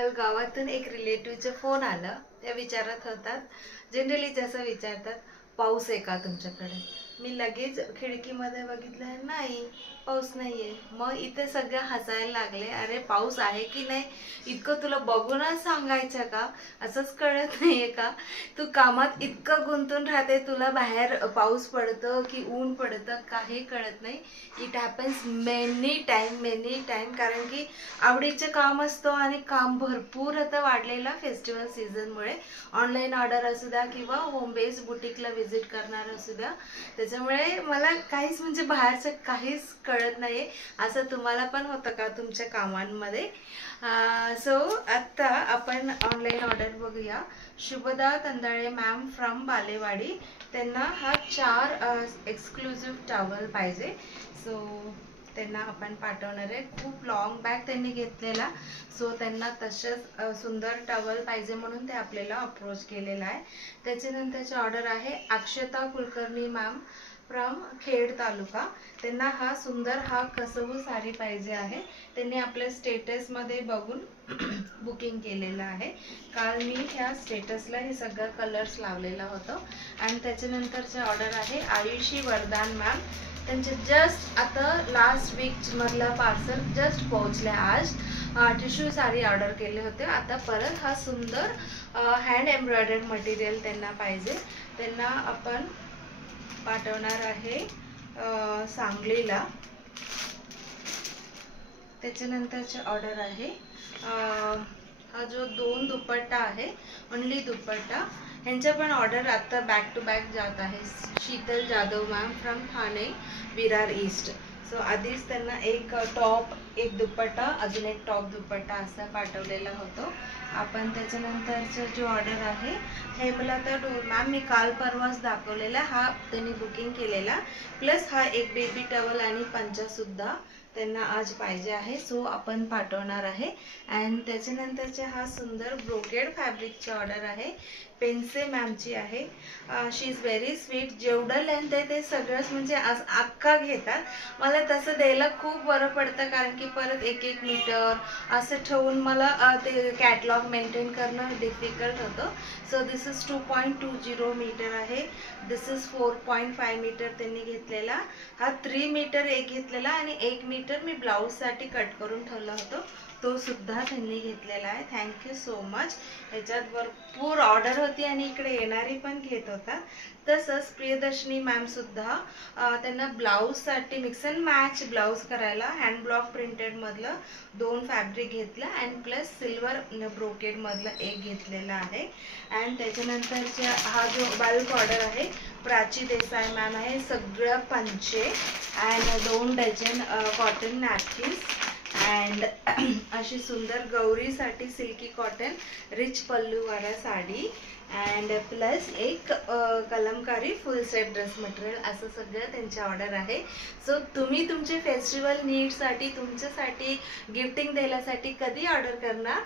काल गावातून एक रिलेटिव्हचा फोन आला. त्या विचारत होतात, जनरली जसं विचारतात, पाऊस आहे का तुमच्याकडे. मी लगेच खिडकीमध्ये बघितलं, नाही पाऊस नाहीये. मग इथे सगळे हसायला लागले, अरे पाऊस आहे की नाही इतकं तुला बघूनच सांगायचं का, असंच कळत नाहीये का, तू कामात इतकं गुंतून राहते, तुला बाहेर पाऊस पडतं की ऊन पडतं काही कळत नाही. इट हॅपन्स मेनी टाइम, कारण की आवडीचं काम असतं आणि काम भरपूर आता वाढलेलं फेस्टिवल सीझनमुळे. ऑनलाईन ऑर्डर असू द्या किंवा होम बेस्ड बुटीकला व्हिजिट करणार असू द्या, त्याच्यामुळे मला काहीच म्हणजे बाहेरचं काहीच कळत नाही. असं तुम्हाला पण होतं का तुमच्या कामांमध्ये? सो आत्ता आपण ऑनलाईन ऑर्डर बघूया. शुभदा तंदाळे मॅम फ्रॉम बालेवाडी, त्यांना हा 4 एक्सक्लुझिव्ह टॉवल पाहिजे. सो त्यांना आपण पाठवणार आहे. खूप लॉंग बॅग त्यांनी घेतलेला, सो त्यांना तसंच सुंदर टॉवल पाहिजे म्हणून ते आपल्याला अप्रोच केलेला आहे. त्याच्यानंतरची ऑर्डर आहे अक्षता कुलकर्णी मॅम फ्रॉम खेड तालुका, त्यांना हा सुंदर कसबू साडी पाहिजे आहे. त्यांनी आपल्या स्टेटसमध्ये बघून बुकिंग केलेलं आहे. काल मी ह्या स्टेटसला हे सगळं कलर्स लावलेला होतं. आणि त्याच्यानंतरचे ऑर्डर आहे आयुषी वरदान मॅम, त्यांचे जस्ट आता लास्ट वीक मधला पार्सल जस्ट पोहोचले आज. टिश्यू साडी ऑर्डर केले होते, आता परत हा सुंदर हँड एम्ब्रॉयडर्ड मटेरियल त्यांना पाहिजे. त्यांना आपण पाठवणार आहे सांगलीला. त्याच्यानंतरचे ऑर्डर आहे हा जो 2 दुपट्टा आहे, ओनली दुपट्टा, ह्यांच्या पण ऑर्डर आता बॅक टू बॅक जात आहे. Sheetal Jadhav ma'am from Thane Virar east. So आधीच त्यांना एक टॉप, एक दुपट्टा, अजून एक टॉप दुपट्टा असं पाठवलेला होतो आपण. त्याच्यानंतरचं जो ऑर्डर आहे हेमलता डोर मॅम, मी काल परवाच दाखवलेला, हा त्यांनी बुकिंग केलेला, प्लस हा एक बेबी टॉवल आणि पंचासुद्धा त्यांना आज पाहिजे आहे. सो आपण पाठवणार आहे. अँड त्याच्यानंतरचे हा सुंदर ब्रोकेड फॅब्रिकची ऑर्डर आहे, पेन्से मॅमची आहे. शी इज व्हेरी स्वीट. जेवढं लेंथ आहे ते सगळंच म्हणजे अख्खा घेतात. मला तसं द्यायला खूप बरं पडतं, कारण की परत 1-1 मीटर असं ठेवून मला ते कॅटलॉग मेंटेन करणं डिफिकल्ट होतं. सो दिस इज 2.20 मीटर आहे. दिस इज 4.5 मीटर त्यांनी घेतलेला. हा 3 मीटर एक घेतलेला आणि 1 मीटर मी ब्लाऊजसाठी कट करून ठेवला होतो, तो सुद्धा त्यांनी घेतलेला आहे. Thank you so much. ह्याच्यात भरपूर ऑर्डर होती आणि इकडे येणारी पण घेत होता. तसंच प्रियदर्शनी मॅम सुद्धा त्यांना ब्लाऊजसाठी मिक्स अँड मॅच ब्लाऊज करायला हँड ब्लॉक प्रिंटेडमधलं 2 फॅब्रिक घेतलं अँड प्लस सिल्वर ब्रोकेडमधलं एक घेतलेला आहे. अँड त्याच्यानंतरच्या हा जो बल्क ऑर्डर आहे प्राची देसाई मॅम आहे, सगळं पंचे and 2 dozen cotton napkins and अशी सुंदर गौरीसाठी सिल्की कॉटन रिच पल्लूवाला साडी अँड प्लस एक kalamkari full set dress material, असं सगळं त्यांची ऑर्डर आहे. सो तुम्ही तुमचे फेस्टिवल नीडसाठी, तुमच्यासाठी गिफ्टिंग द्यायसाठी कधी ऑर्डर करणार?